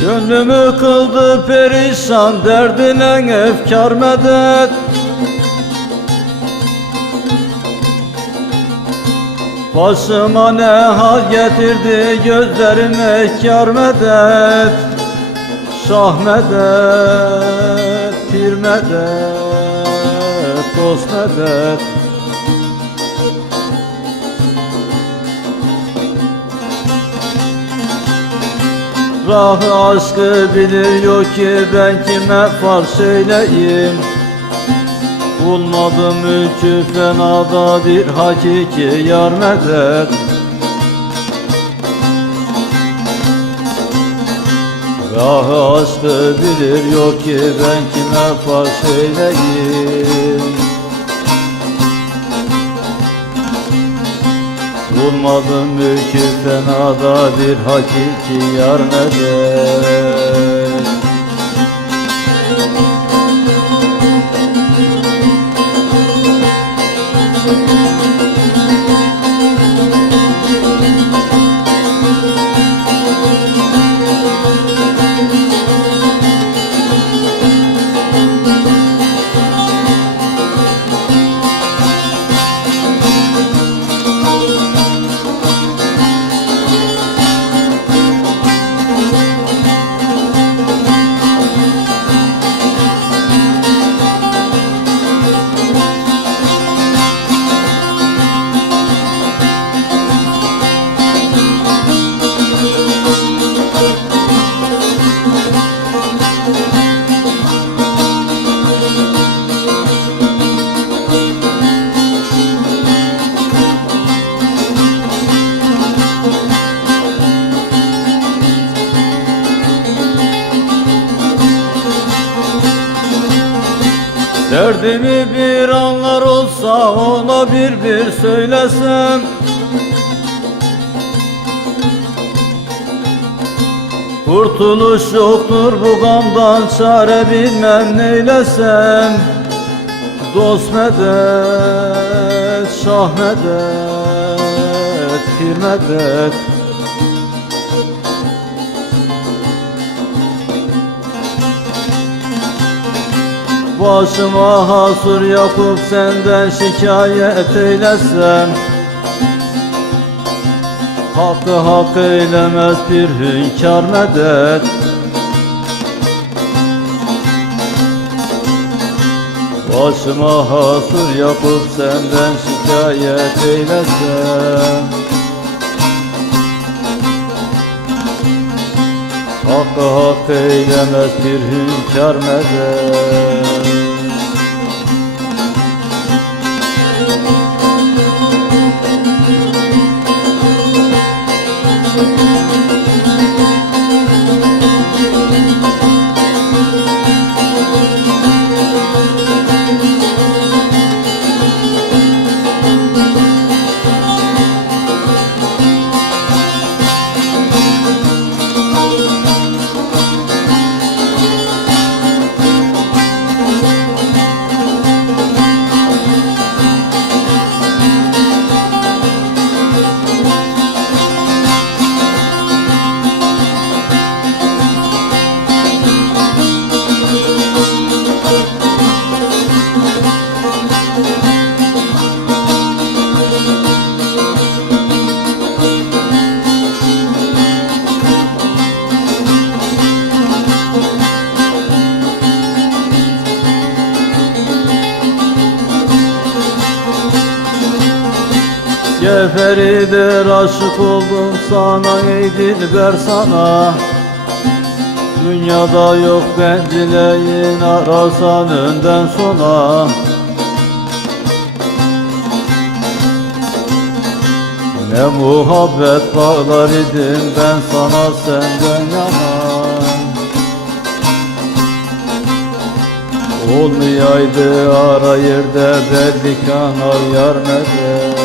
Gönlümü kıldı perişan, derdine efkar medet. Başıma ne hal getirdi gözlerime kâr medet. Şah medet, pir medet, dost medet. Rahı aşkı bilir yok ki ben kime farz eyleyim. Bulmadım mülkü fenada bir hakiki yar medet. Rahı aşkı bilir yok ki ben kime farz eyleyim. Bulmadım mülkü fenada bir hakiki yar medet. Derdimi bir anlar olsa ona bir bir söylesem. Kurtuluş yoktur bu gamdan, çare bilmem neylesem. Dost medet, şah medet, pir medet. Başıma hasur yapıp senden şikayet eylesem. Hakkı hak eylemez bir hünkâr medet. Başıma hasur yapıp senden şikayet eylesem. Hakkı hak eylemez bir hünkâr medet. Cevheridir aşık oldum sana ey dilber sana. Dünyada yok bencileyin arasan önden sona. Ne muhabbet bağlar idim ben sana senden yana. Olmayaydı ara yerde belli kanar yar neden.